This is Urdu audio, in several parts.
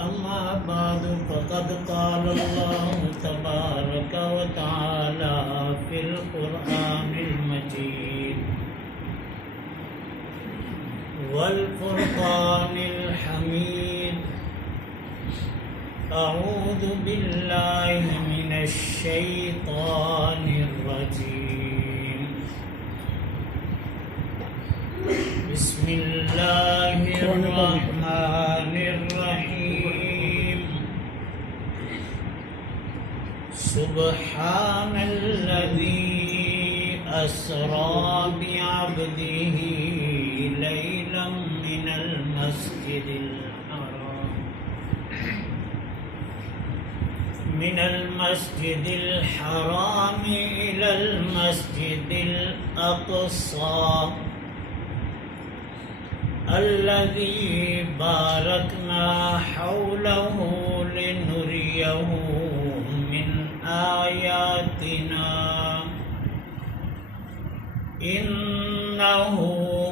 أما بعد فقد قال الله تبارك وتعالى في القرآن المجيد والفرقان الحميد أعوذ بالله من الشيطان الرجيم بسم الله الرحمن الرحيم سبحان الذي أسرى بعبده ليلا من المسجد الحرام إلى المسجد الأقصى الذي باركنا حوله لنريه من آياتنا إنه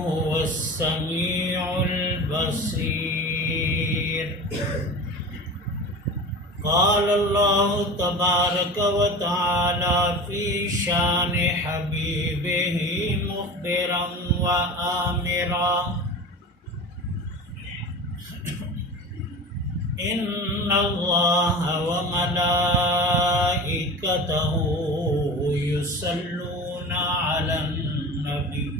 هو السميع البصير قال الله تبارك وتعالى في شان حبيبه مخبرا وآمرا إن الله وملائكته يصلون على النبي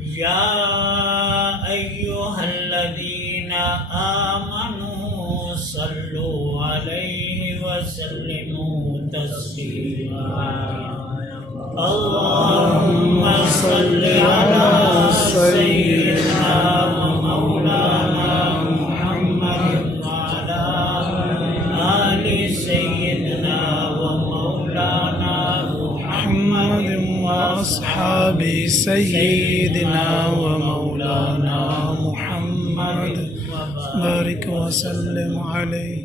يا أيها الذين آمنوا صلوا عليه وسلموا تسليما اللهم صل على سيدنا ومولانا محمد وعلى آل سيدنا ومولانا محمد وأصحاب سيدنا ومولانا محمد بارك وسلم عليه.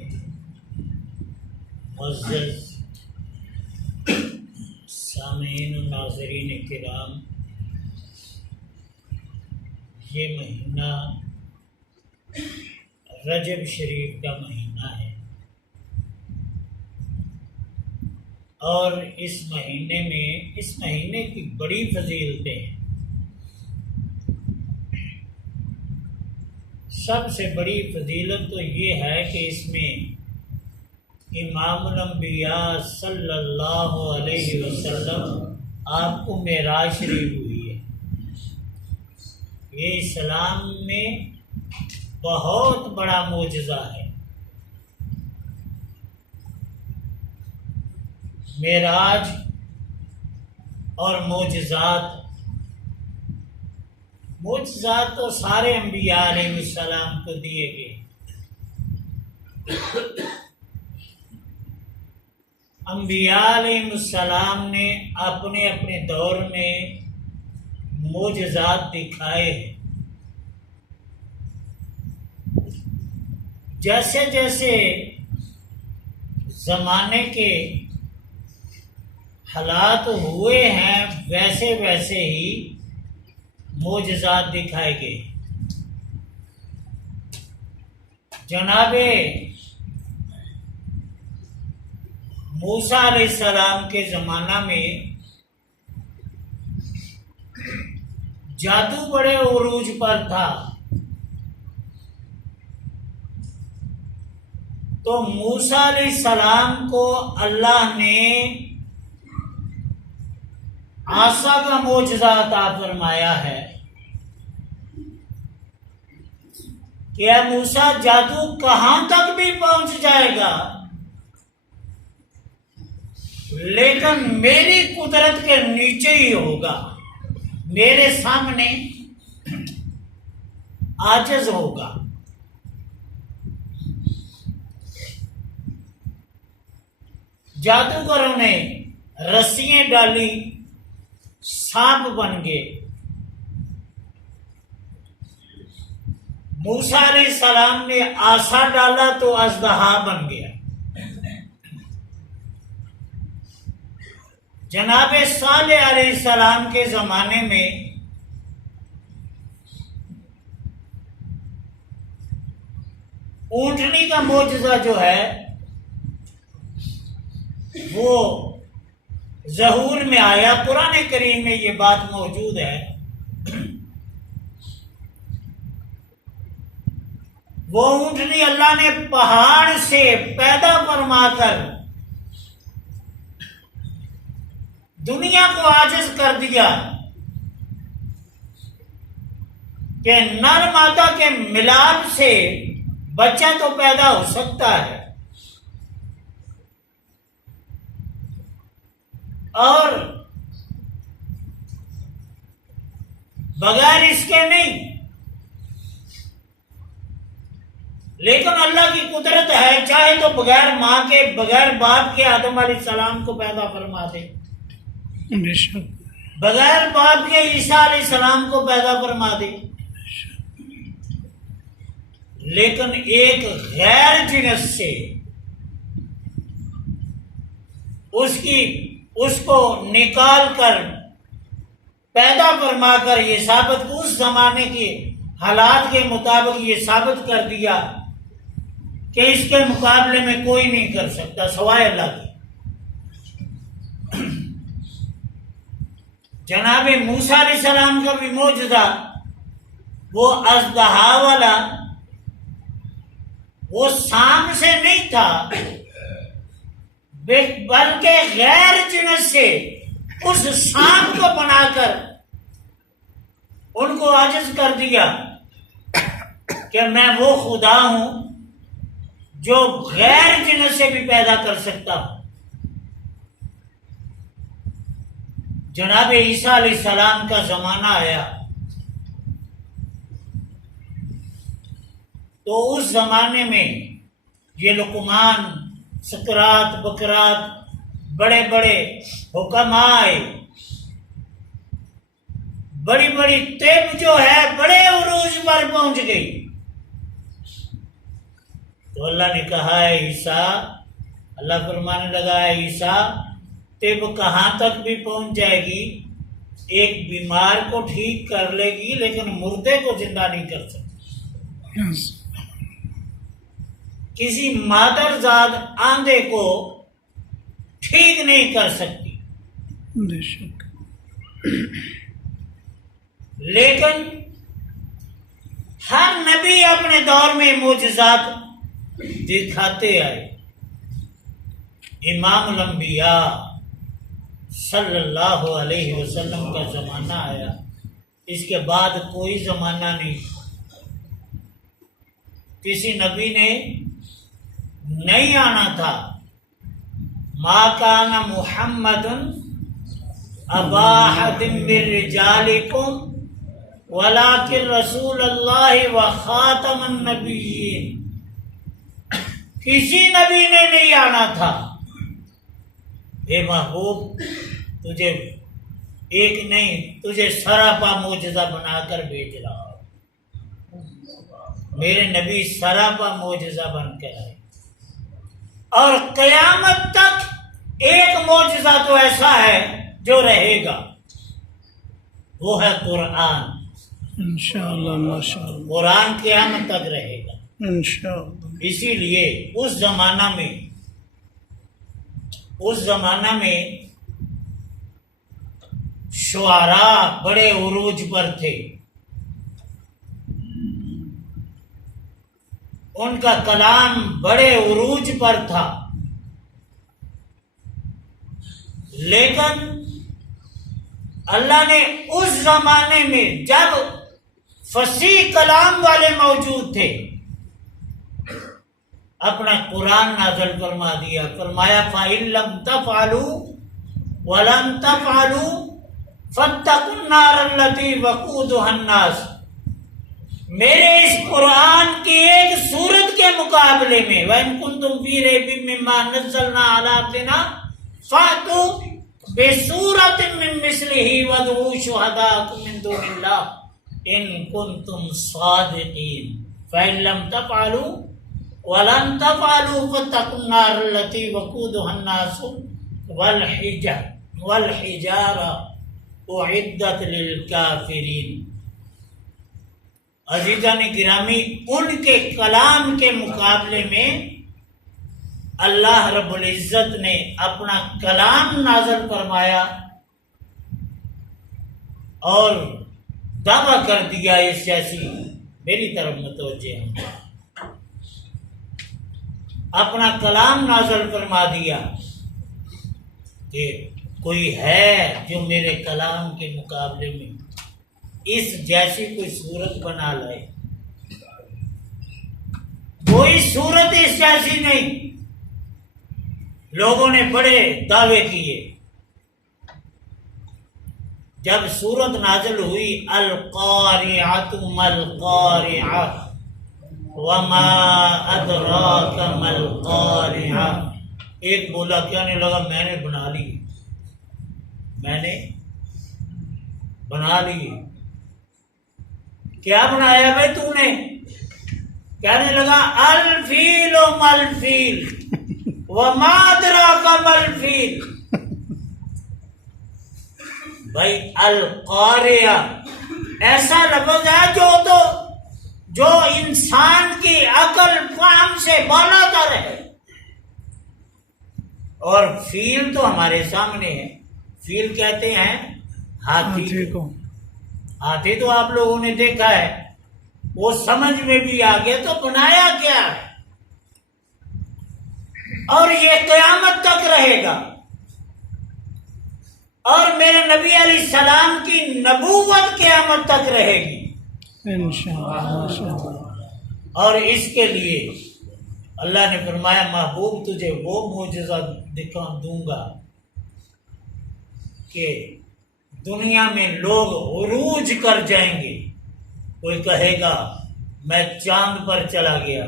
معزز سامعین و ناظرین کرام، یہ مہینہ رجب شریف کا مہینہ ہے اور اس مہینے کی بڑی فضیلتیں ہیں۔ سب سے بڑی فضیلت تو یہ ہے کہ اس میں امام الانبیاء صلی اللہ علیہ وسلم آپ کو معراج شریف ہوئی ہے۔ یہ اسلام میں بہت بڑا معجزہ ہے۔ معراج اور معجزات تو سارے انبیاء علیہ السلام کو دیے گئے۔ انبیاء علیہ السلام نے اپنے اپنے دور میں معجزات دکھائے ہیں۔ جیسے جیسے زمانے کے حالات ہوئے ہیں ویسے ویسے ہی معجزات دکھائے گئے۔ جناب موسیٰ علیہ السلام کے زمانہ میں جادو بڑے عروج پر تھا، تو موسیٰ علیہ السلام کو اللہ نے عصا کا معجزہ عطا فرمایا ہے کہ اے موسیٰ جادو کہاں تک بھی پہنچ جائے گا لیکن میری قدرت کے نیچے ہی ہوگا، میرے سامنے عاجز ہوگا۔ جادوگروں نے رسیاں ڈالی، سانپ بن گئے۔ موسیٰ علیہ السلام نے عصا ڈالا تو اژدہا بن گیا۔ جناب صالح علیہ السلام کے زمانے میں اونٹنی کا معجزہ جو ہے وہ ظہور میں آیا، قرآن کریم میں یہ بات موجود ہے۔ وہ اونٹنی اللہ نے پہاڑ سے پیدا فرما کر دنیا کو عاجز کر دیا کہ نر مادہ کے ملاپ سے بچہ تو پیدا ہو سکتا ہے اور بغیر اس کے نہیں، لیکن اللہ کی قدرت ہے، چاہے تو بغیر ماں کے، بغیر باپ کے آدم علیہ السلام کو پیدا فرما دے، بے شک بغیر باپ کے عیسیٰ علیہ السلام کو پیدا فرما دے، لیکن ایک غیر جنس سے اس کو نکال کر پیدا فرما کر یہ ثابت، اس زمانے کے حالات کے مطابق یہ ثابت کر دیا کہ اس کے مقابلے میں کوئی نہیں کر سکتا سوائے اللہ کے۔ جناب موسیٰ علیہ السلام کا بھی معجزہ وہ اژدہا والا، وہ سام سے نہیں تھا بلکہ غیر جنس سے اس سام کو بنا کر ان کو عاجز کر دیا کہ میں وہ خدا ہوں جو غیر جنس سے بھی پیدا کر سکتا ہوں۔ جناب عیسیٰ علیہ السلام کا زمانہ آیا تو اس زمانے میں یہ لقمان، سکرات، بکرات، بڑے بڑے حکماء آئے، بڑی بڑی طب جو ہے بڑے عروج پر پہنچ گئی، تو اللہ نے کہا ہے عیسیٰ، اللہ فرمانے لگا ہے عیسیٰ طب کہاں تک بھی پہنچ جائے گی، ایک بیمار کو ٹھیک کر لے گی لیکن مردے کو زندہ نہیں کر سکتی، کسی مادر زاد آندھے کو ٹھیک نہیں کر سکتی، بے شک لیکن ہر نبی اپنے دور میں معجزات دکھاتے آئے۔ امام الانبیاء صلی اللہ علیہ وسلم کا زمانہ آیا، اس کے بعد کوئی زمانہ نہیں، کسی نبی نے نہیں آنا تھا۔ ما کان محمد ابا احد من رجالکم ولکن رسول اللہ و خاتم النبیین، کسی نبی نے نہیں آنا تھا۔ اے محبوب تجھے ایک نہیں، تجھے سراپا معجزہ بنا کر بھیج رہا ہوں۔ میرے نبی سراپا معجزہ بن کے آئے، اور قیامت تک ایک معجزہ تو ایسا ہے جو رہے گا، وہ ہے قرآن۔ انشاءاللہ، ماشاءاللہ، قرآن قیامت تک رہے گا۔ انشاءاللہ، اسی لیے اس زمانہ میں شعراء بڑے عروج پر تھے، ان کا کلام بڑے عروج پر تھا، لیکن اللہ نے اس زمانے میں جب فصیح کلام والے موجود تھے اپنا قرآن نازل فرما دیا، فرمایا فَإِن لَمْ تَفْعَلُوا وَلَن تَفْعَلُوا فَاتَّقُوا النَّارَ الَّتِي وَقُودُهَا النَّاسُ، میرے اس قرآن کی ایک سورت کے مقابلے میں وَإِن كُنتُمْ فِي رَيْبٍ مِّمَّا نَزَّلْنَا عَلَىٰ عَبْدِنَا فَأْتُوا بِسُورَةٍ مِّن مِّثْلِهِ وَادْعُوا شُهَدَاءَكُم مِّن دُونِ اللَّهِ إِن كُنتُمْ صَادِقِينَ فَإِن لَّمْ تَفْعَلُوا وَلَن تَفْعَلُوا فَاتَّقُوا النَّارَ الَّتِي وَقُودُهَا النَّاسُ وَالْحِجَارَةُ أُعِدَّتْ لِلْكَافِرِينَ۔ عزیزان گرامی، ان کے کلام کے مقابلے میں اللہ رب العزت نے اپنا کلام نازل فرمایا اور دعویٰ کر دیا اس جیسی. میری طرف متوجہ ہوں. اپنا کلام نازل فرما دیا کہ کوئی ہے جو میرے کلام کے مقابلے میں اس جیسی کوئی صورت بنا لائے. کوئی صورت اس جیسی نہیں. لوگوں نے بڑے دعوے کیے. جب صورت نازل ہوئی القارعۃ ما القارعۃ وما ادراک ما القارعۃ، ایک بولا کہنے لگا میں نے بنا لی، میں نے بنا لی. کیا بنایا بھائی تو نے؟ کہنے لگا الفیل ما الفیل وما ادراک ما الفیل. بھائی القاریہ ایسا لفظ ہے جو انسان کی عقل فہم سے بالا تر ہے. اور فیل تو ہمارے سامنے ہے. فیل کہتے ہیں ہاتھی کو. ہاتھی تو آپ لوگوں نے دیکھا ہے، وہ سمجھ میں بھی آ گیا. تو بنایا کیا ہے؟ اور یہ قیامت تک رہے گا. اور میرے نبی علیہ السلام کی نبوت قیامت تک رہے گی انشاءاللہ. اور اس کے لیے اللہ نے فرمایا محبوب تجھے وہ معجزہ دکھا دوں گا کہ دنیا میں لوگ عروج کر جائیں گے. کوئی کہے گا میں چاند پر چلا گیا،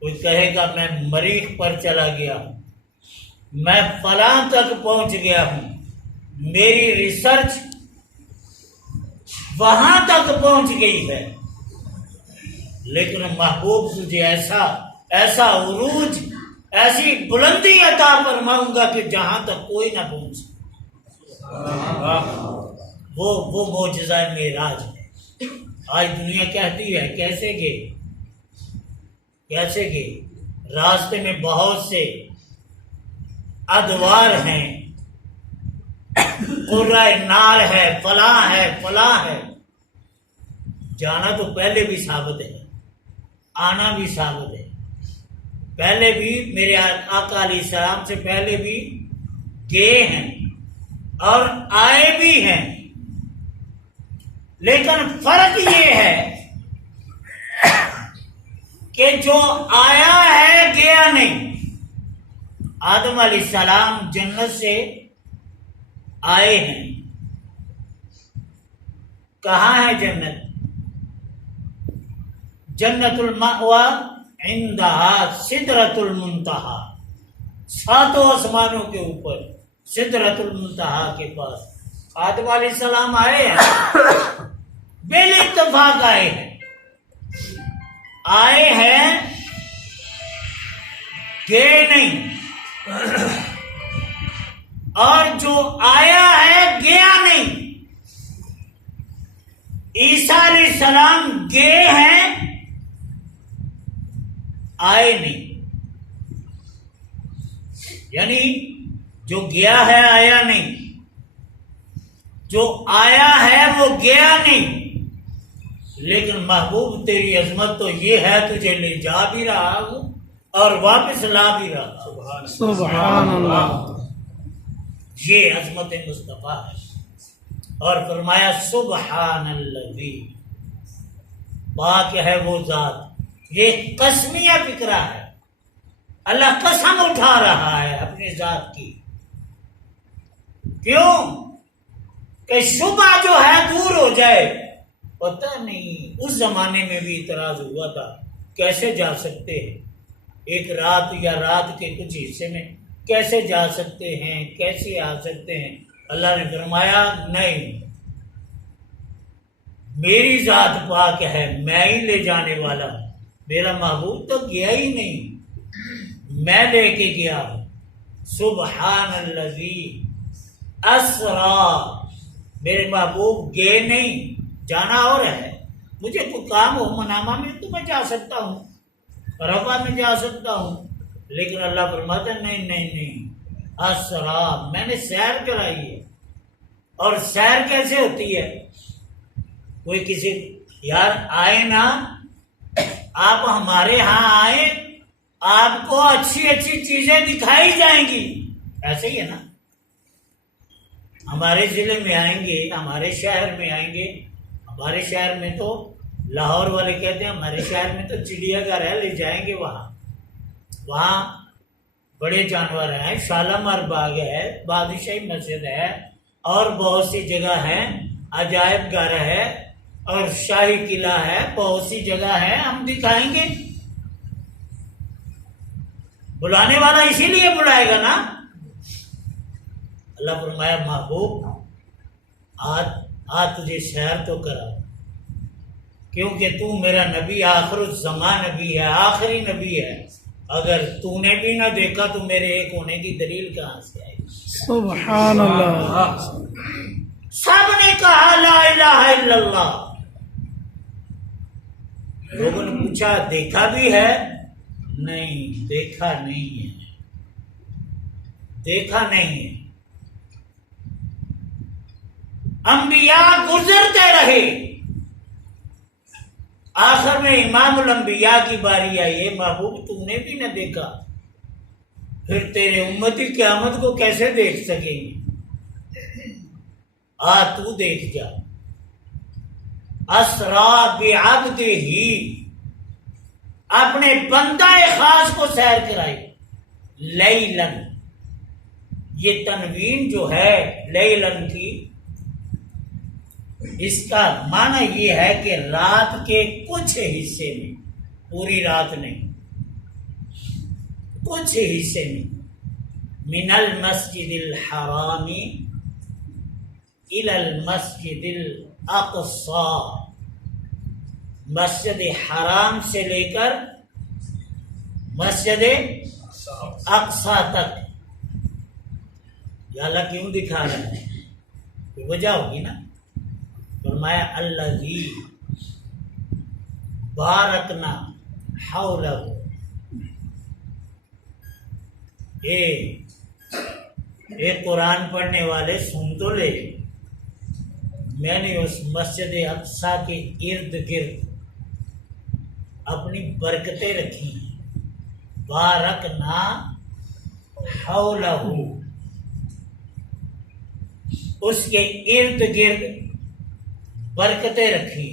کوئی کہے گا میں مریخ پر چلا گیا، میں فلاں تک پہنچ گیا ہوں، میری ریسرچ وہاں تک پہنچ گئی ہے. لیکن محبوب تجھے ایسا عروج، ایسی بلندی عطا فرماؤں گا کہ جہاں تک کوئی نہ پہنچ. وہ معجزہ معراج ہے. آج دنیا کہتی ہے کیسے گئے؟ راستے میں بہت سے ادوار ہیں، قرۂ نار ہے، فلاں ہے. جانا تو پہلے بھی ثابت ہے، آنا بھی ثابت ہے. پہلے بھی میرے آقا علیہ السلام سے پہلے بھی گئے ہیں اور آئے بھی ہیں. لیکن فرق یہ ہے کہ جو آیا ہے گیا نہیں. آدم علیہ السلام جنت سے آئے ہیں. کہاں ہے جنت؟ جنت المأوى عندها سدرۃ المنتہا. ساتوں آسمانوں کے اوپر سدرۃ المنتہا کے پاس آدم علیہ السلام آئے ہیں. بال اتفاق آئے ہیں گئے نہیں. اور جو آیا ہے گیا نہیں. عیسیٰ علیہ السلام گئے ہیں، آئے نہیں. یعنی جو گیا ہے آیا نہیں، جو آیا ہے وہ گیا نہیں. لیکن محبوب تیری عظمت تو یہ ہے تجھے لے جا بھی رہا ہوں اور واپس لا بھی رہا. سبحان اللہ. یہ عظمت مصطفیٰ ہے. اور فرمایا سبحان الذی، پاک ہے وہ ذات. یہ قسمیہ فکرہ ہے. اللہ قسم اٹھا رہا ہے اپنی ذات کی. کیوں؟ کہ شبہ جو ہے دور ہو جائے. پتہ نہیں اس زمانے میں بھی اعتراض ہوا تھا کیسے جا سکتے ہیں ایک رات یا رات کے کچھ حصے میں، کیسے جا سکتے ہیں، کیسے آ سکتے ہیں. اللہ نے فرمایا نہیں، میری ذات پاک ہے، میں ہی لے جانے والا ہوں. میرا محبوب تو گیا ہی نہیں، میں لے کے گیا ہوں. سبحان الذی اسرا، میرے محبوب گئے نہیں، جانا اور ہے. مجھے کوئی کام ہو منامہ میں تو میں جا سکتا ہوں، رفع میں جا سکتا ہوں، لیکن اللہ فرماتا ہے نہیں نہیں نہیں، اسرا، میں نے سیر کرائی ہے۔ اور سیر کیسے ہوتی ہے؟ کوئی کسی یار آئے نا، آپ ہمارے ہاں آئے، آپ کو اچھی اچھی چیزیں دکھائی جائیں گی، ایسے ہی ہے نا۔ ہمارے ضلع میں آئیں گے، ہمارے شہر میں آئیں گے، ہمارے شہر میں تو لاہور والے کہتے ہیں ہمارے شہر میں تو چڑیا گھر ہے، لے جائیں گے وہاں بڑے جانور ہیں، شالامار باغ ہے، بادشاہی مسجد ہے، اور بہت سی جگہ ہیں، عجائب گھر ہے اور شاہی قلعہ ہے، بہت سی جگہ ہے، ہم دکھائیں گے۔ بلانے والا اسی لیے بلائے گا نا۔ اللہ فرمایا محبوب آج تجھے سیر تو کرا، کیونکہ تو میرا نبی آخر الزمان نبی ہے، آخری نبی ہے، اگر تو نے بھی نہ دیکھا تو میرے ایک ہونے کی دلیل کہاں سے آئے گی؟ سبحان اللہ۔ سب نے کہا لا الہ الا اللہ۔ لوگوں نے پوچھا دیکھا بھی ہے؟ نہیں، دیکھا نہیں ہے، دیکھا نہیں ہے۔ انبیاء گزرتے رہے، آخر میں امام الانبیاء کی باری آئی ہے، محبوب تم نے بھی نہ دیکھا، پھر تیرے امتی قیامت کو کیسے دیکھ سکیں گے؟ تو دیکھ جا۔ اسرا بعبدہ، اپنے بندہ خاص کو سیر کرائی، لیلن، یہ تنوین جو ہے لیلن کی، اس کا معنی یہ ہے کہ رات کے کچھ حصے میں، پوری رات نہیں، کچھ حصے میں، من المسجد الحرام الى المسجد الاقصی، مسجد حرام سے لے کر مسجد اقصی تک۔ یا اللہ کیوں دکھا رہا ہے؟ کوئی وجہ ہوگی نا۔ فرمایا الذی بارکنا حولہ، ایک قرآن پڑھنے والے سن تو لے، میں نے اس مسجد اقصی کے ارد گرد اپنی برکتیں رکھی، بارکنا حولہ، اس کے ارد گرد برکتیں رکھی۔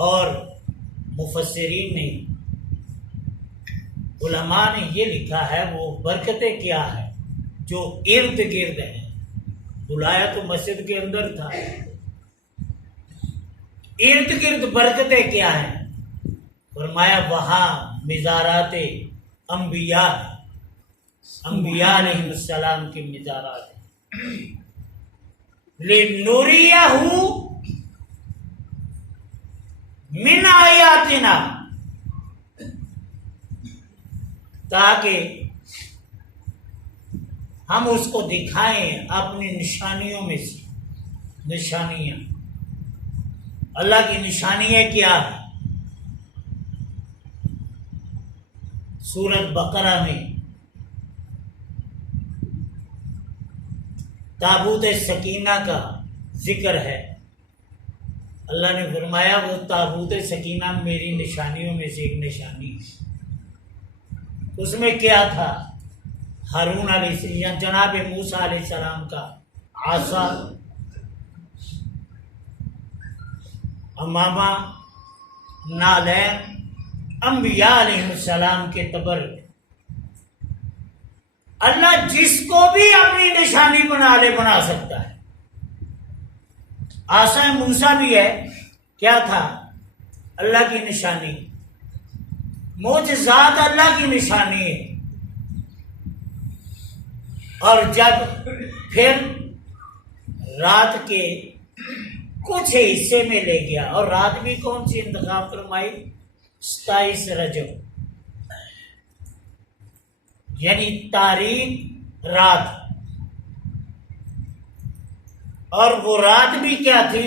اور مفسرین نے، علماء نے یہ لکھا ہے وہ برکتیں کیا ہے جو ارد گرد ہیں۔ بلایا تو مسجد کے اندر تھا، ارد گرد برکتیں کیا ہیں؟ فرمایا وہاں مزارات انبیاء، انبیاء علیہ السلام کی مزارات ہیں۔ لِنُرِيَهُ مِنْ آیاتنا، تاکہ ہم اس کو دکھائیں اپنی نشانیوں میں سے۔ نشانیاں، اللہ کی نشانیاں کیا ہے؟ سورۃ بقرہ میں تابوت سکینہ کا ذکر ہے۔ اللہ نے فرمایا وہ تابوت سکینہ میری نشانیوں میں سے ایک نشانی ہے۔ اس میں کیا تھا؟ ہارون علیہ السلام، جناب موسیٰ علیہ السلام کا عصا، امامہ، نالین، انبیاء علیہ السلام کے تبرک۔ اللہ جس کو بھی اپنی نشانی بنا لے بنا سکتا ہے۔ عصا موسیٰ بھی ہے، کیا تھا؟ اللہ کی نشانی۔ معجزات اللہ کی نشانی ہے۔ اور جب پھر رات کے کچھ حصے میں لے گیا، اور رات بھی کون سی انتخاب فرمائی؟ 27 رجب، یعنی تاریخ رات۔ اور وہ رات بھی کیا تھی؟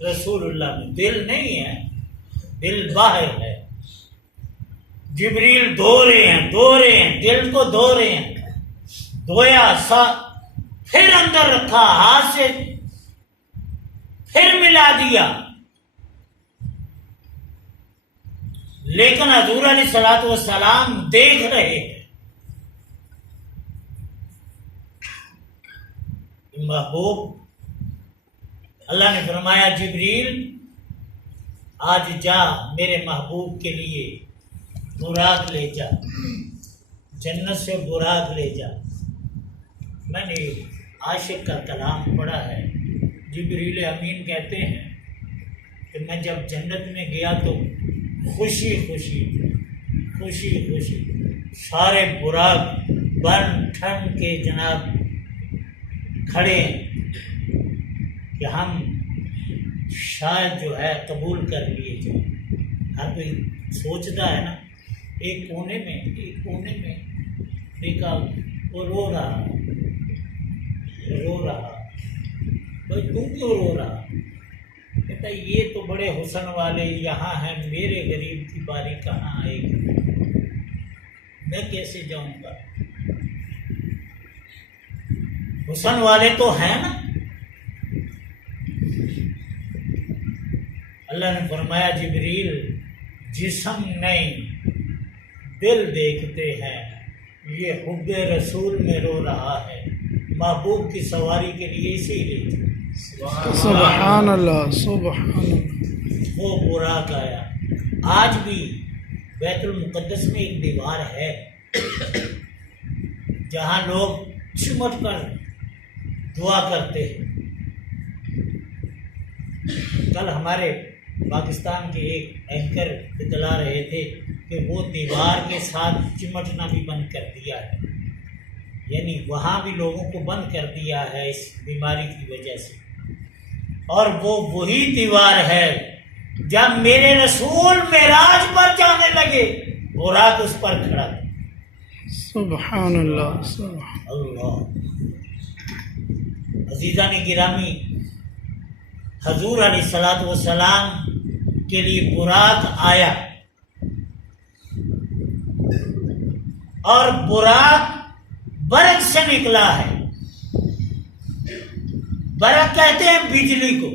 رسول اللہ میں دل نہیں ہے، دل باہر ہے. جبریل دھو رہے ہیں دل کو دھو رہے ہیں، دھویا سا پھر اندر رکھا، ہاتھ سے پھر ملا دیا. لیکن حضور علیہ الصلوۃ والسلام دیکھ رہے ہیں. محبوب اللہ نے فرمایا جبریل آج جا میرے محبوب کے لیے براق لے جا، جنت سے براق لے جا. میں نے عاشق کا کلام پڑھا ہے. جبریل امین کہتے ہیں کہ میں جب جنت میں گیا تو خوشی خوشی سارے براق بن ٹھن کے جناب کھڑے ہیں کہ ہم شاید جو ہے قبول کر لیے جائیں. ہر کوئی سوچتا ہے نا، ایک کونے میں دیکھا وہ رو رہا بھائی تم کیوں رو رہا؟ کہتا یہ تو بڑے حسن والے یہاں ہیں، میرے غریب کی باری کہاں آئے گی، میں کیسے جاؤں گا؟ حسن والے تو ہیں نا. اللہ نے فرمایا جبریل جسم نہیں دل دیکھتے ہیں، یہ حب رسول میں رو رہا ہے، محبوب کی سواری کے لیے اسی لیے. سبحان اللہ سبحان اللہ. وہ براق آیا. آج بھی بیت المقدس میں ایک دیوار ہے جہاں لوگ چمٹ کر دعا کرتے ہیں. کل ہمارے پاکستان کے ایک اینکر بتلا رہے تھے کہ وہ دیوار کے ساتھ چمٹنا بھی بند کر دیا ہے، یعنی وہاں بھی لوگوں کو بند کر دیا ہے اس بیماری کی وجہ سے. اور وہ وہی دیوار ہے جب میرے رسول معراج پر جانے لگے براق اس پر کھڑا تھا. سبحان اللہ سبحان اللہ. عزیزان گرامی، حضور علیہ الصلوۃ والسلام کے لیے براق آیا اور براق برق سے نکلا ہے. برق کہتے ہیں بجلی کو،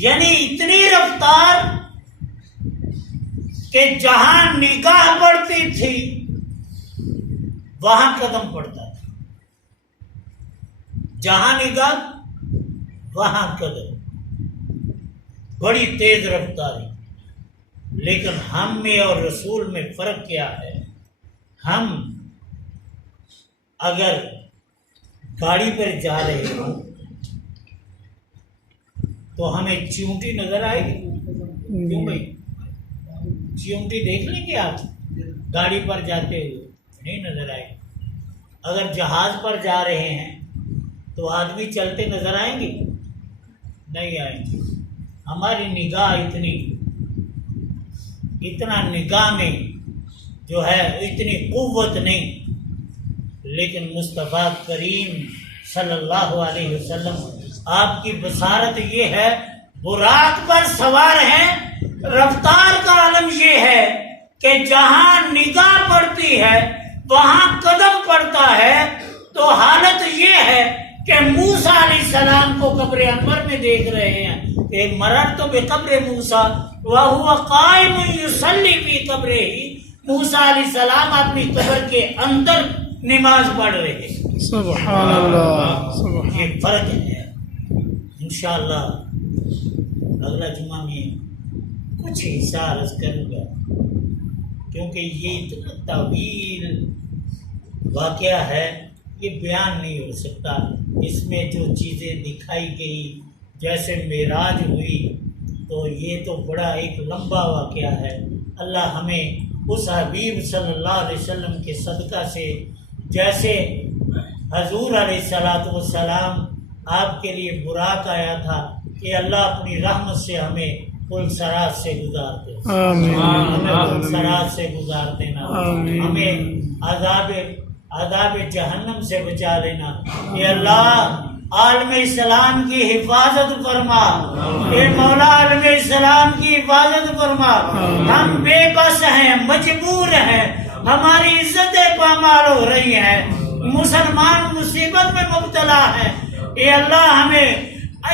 یعنی اتنی رفتار کہ جہاں نگاہ پڑتی تھی وہاں قدم پڑتا تھا، جہاں نگاہ وہاں قدم. بڑی تیز رفتاری. لیکن ہم میں اور رسول میں فرق کیا ہے؟ ہم اگر گاڑی پر جا رہے ہوں تو ہمیں چیونٹی نظر آئے گی؟ کیوں بھائی؟ چیونٹی دیکھ لیں گے آپ گاڑی پر جاتے ہوئے؟ نہیں نظر آئے گی. اگر جہاز پر جا رہے ہیں تو آدمی چلتے نظر آئیں گے؟ نہیں آئیں گے. ہماری نگاہ اتنا نگاہ میں جو ہے اتنی قوت نہیں. لیکن مصطفیٰ کریم صلی اللہ علیہ وسلم آپ کی بصارت یہ ہے، براق پر سوار ہیں. رفتار کا عالم یہ ہے کہ جہاں نگاہ پڑتی ہے وہاں قدم پڑتا ہے. تو حالت یہ ہے کہ موسیٰ علیہ السلام کو قبر انور میں دیکھ رہے ہیں کہ مررت بقبر موسیٰ وہو قائم یصلی فی قبرہ. موسیٰ علیہ السلام اپنی قبر کے اندر نماز پڑھ رہے ہیں. سبحان اللہ سبحان. یہ فرق ہے. انشاءاللہ اگلا جمعہ میں کچھ حصہ عرض کروں گا، کیونکہ یہ اتنا طویل واقعہ ہے یہ بیان نہیں ہو سکتا. اس میں جو چیزیں دکھائی گئی جیسے معراج ہوئی تو یہ تو بڑا ایک لمبا واقعہ ہے. اللہ ہمیں اس حبیب صلی اللہ علیہ وسلم کے صدقہ سے جیسے حضور علیہ الصلوۃ والسلام آپ کے لیے براق آیا تھا کہ اللہ اپنی رحمت سے ہمیں پل صراط سے گزار دے. ہمیں پل صراط سے گزار دینا. ہمیں عذاب جہنم سے بچا لینا. اے اللہ عالم اسلام کی حفاظت فرما، اے مولا عالم اسلام کی حفاظت فرما۔ ہم بے بس ہیں، مجبور ہیں، ہماری عزتیں پامال ہو رہی ہیں، مسلمان مصیبت میں مبتلا ہے۔ اے اللہ ہمیں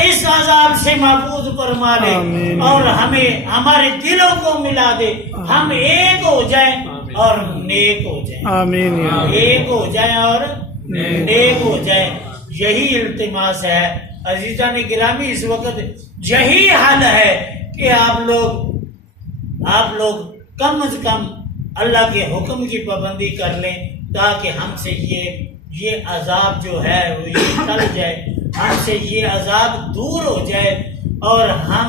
اس عذاب سے محفوظ فرما لے اور ہمیں ہمارے دلوں کو ملا دے، ہم ایک ہو جائیں اور نیک ہو جائیں، آمین یا رب۔ ایک ہو جائیں اور نیک ہو جائیں۔ یہی التماس ہے عزیزان گرامی، اس وقت یہی حل ہے کہ آپ لوگ کم از کم اللہ کے حکم کی پابندی کر لیں، تاکہ ہم سے یہ عذاب جو ہے وہ یہ ٹل جائے، ہم سے یہ عذاب دور ہو جائے اور ہم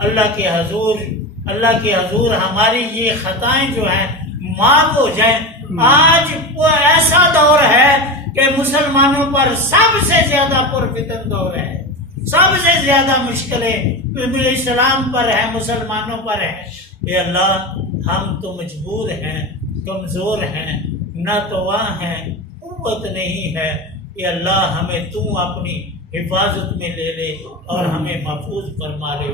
اللہ کے حضور ہماری یہ خطائیں جو ہیں معاف ہو جائیں۔ آج وہ ایسا دور ہے کہ مسلمانوں پر سب سے زیادہ پرفتن دور ہے، سب سے زیادہ مشکلیں اسلام پر ہے، مسلمانوں پر ہے۔ اے اللہ ہم تو مجبور ہیں، کمزور ہیں، ناتواں ہیں، قوت نہیں ہے۔ اے اللہ ہمیں تو اپنی حفاظت میں لے لے اور ہمیں محفوظ فرما لے۔